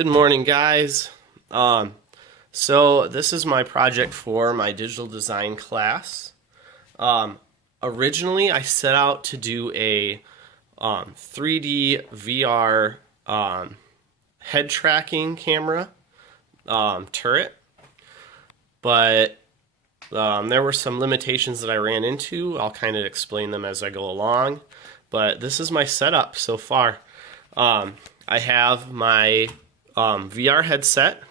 Good morning, guys. So this is my project for my digital design class. Um, Originally, I set out to do a 3D VR head tracking camera turret, but there were some limitations that I ran into. I'll kind of explain them as I go along, but this is my setup so far. I have my VR headset.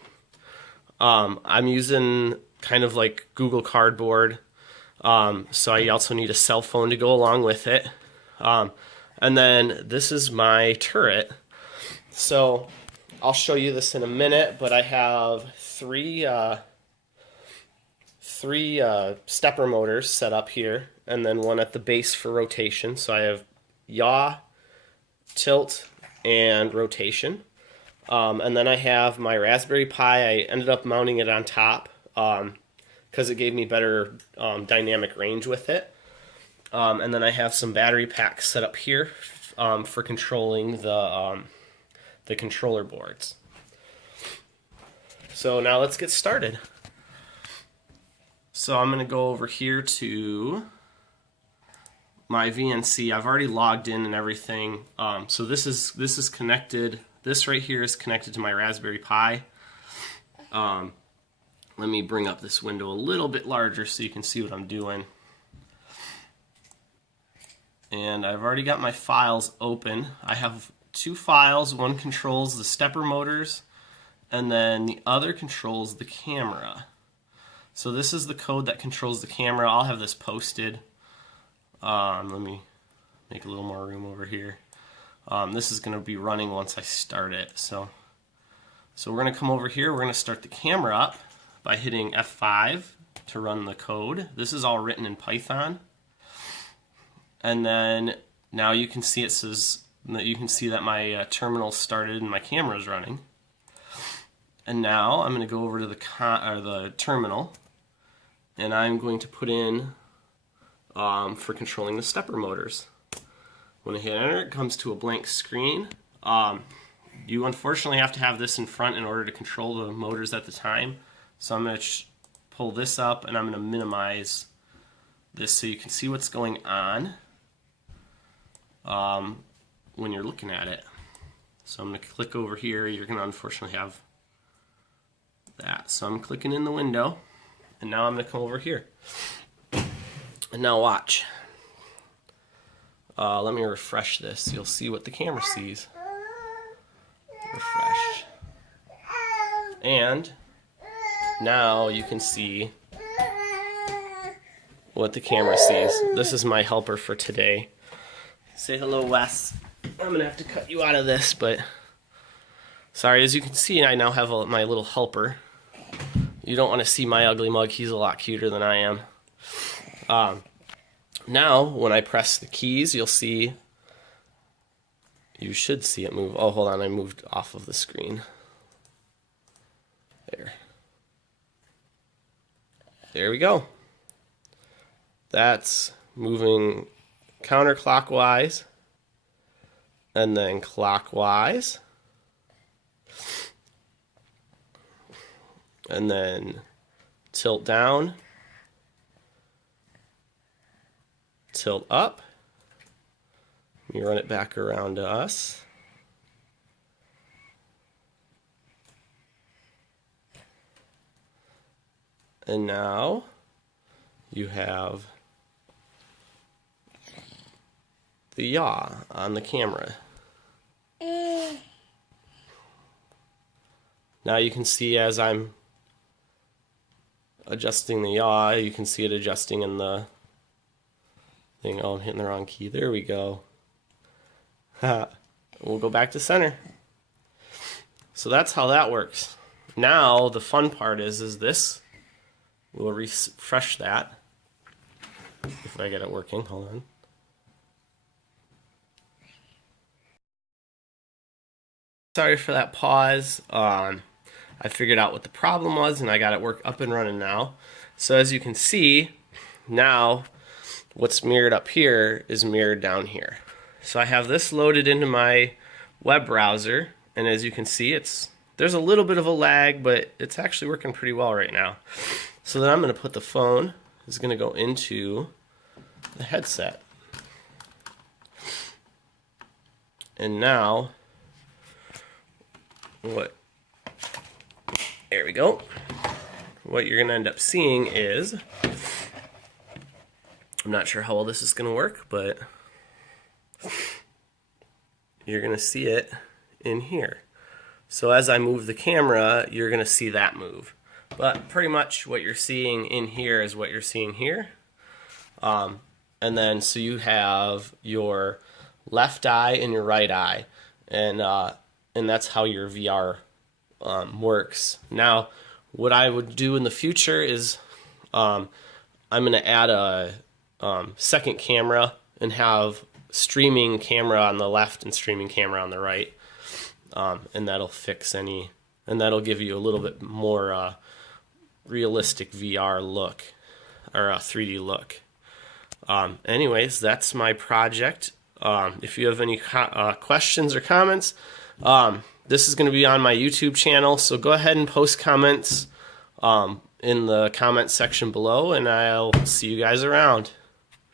I'm using kind of like Google Cardboard, so I also need a cell phone to go along with it. And then this is my turret. So I'll show you this in a minute, but I have three stepper motors set up here, and then one at the base for rotation. So I have yaw, tilt, and rotation. And then I have my Raspberry Pi. I ended up mounting it on top because it gave me better dynamic range with it. And then I have some battery packs set up here for controlling the controller boards. So now let's get started. So I'm going to go over here to my VNC. I've already logged in and everything. So this is connected. This right here is connected to my Raspberry Pi. Let me bring up this window a little bit larger so you can see what I'm doing. And I've already got my files open. I have two files. One controls the stepper motors, and then the other controls the camera. So this is the code that controls the camera. I'll have this posted. Let me make a little more room over here. This is going to be running once I start it. So we're going to come over here. We're going to start the camera up by hitting F5 to run the code. This is all written in Python. And then now you can see it says that you can see that my terminal started and my camera is running. And now I'm going to go over to the terminal, and I'm going to put in for controlling the stepper motors. When I hit enter, it comes to a blank screen. You unfortunately have to have this in front in order to control the motors at the time. So I'm going to pull this up, and I'm going to minimize this so you can see what's going on when you're looking at it. So I'm going to click over here. You're going to unfortunately have that. So I'm clicking in the window, and now I'm going to come over here. And now watch. Let me refresh this. You'll see what the camera sees. Refresh. And now you can see what the camera sees. This is my helper for today. Say hello, Wes. I'm going to have to cut you out of this, but sorry, as you can see, I now have my little helper. You don't want to see my ugly mug. He's a lot cuter than I am. Now, when I press the keys, you should see it move. Oh, hold on, I moved off of the screen. There we go. That's moving counterclockwise and then clockwise. And then tilt down. Tilt up. Let me run it back around to us. And now you have the yaw on the camera. Now you can see as I'm adjusting the yaw, you can see it adjusting in the thing. Oh, I'm hitting the wrong key. There we go. We'll go back to center. So that's how that works. Now the fun part is this. We'll refresh that. If I get it working, hold on. Sorry for that pause. I figured out what the problem was, and I got it up and running now. So as you can see, now what's mirrored up here is mirrored down here. So I have this loaded into my web browser, and as you can see, it's there's a little bit of a lag, but it's actually working pretty well right now. So then I'm going to put the phone, is going to go into the headset. And now, there we go. What you're going to end up seeing is, I'm not sure how well this is going to work, but you're going to see it in here. So as I move the camera, you're going to see that move. But pretty much what you're seeing in here is what you're seeing here. And then so you have your left eye and your right eye, and that's how your VR works. Now, what I would do in the future is I'm going to add a second camera and have streaming camera on the left and streaming camera on the right. And that'll fix and that'll give you a little bit more realistic VR look, or a 3D look. Anyways, that's my project. If you have any questions or comments, this is going to be on my YouTube channel, so go ahead and post comments in the comment section below, and I'll see you guys around.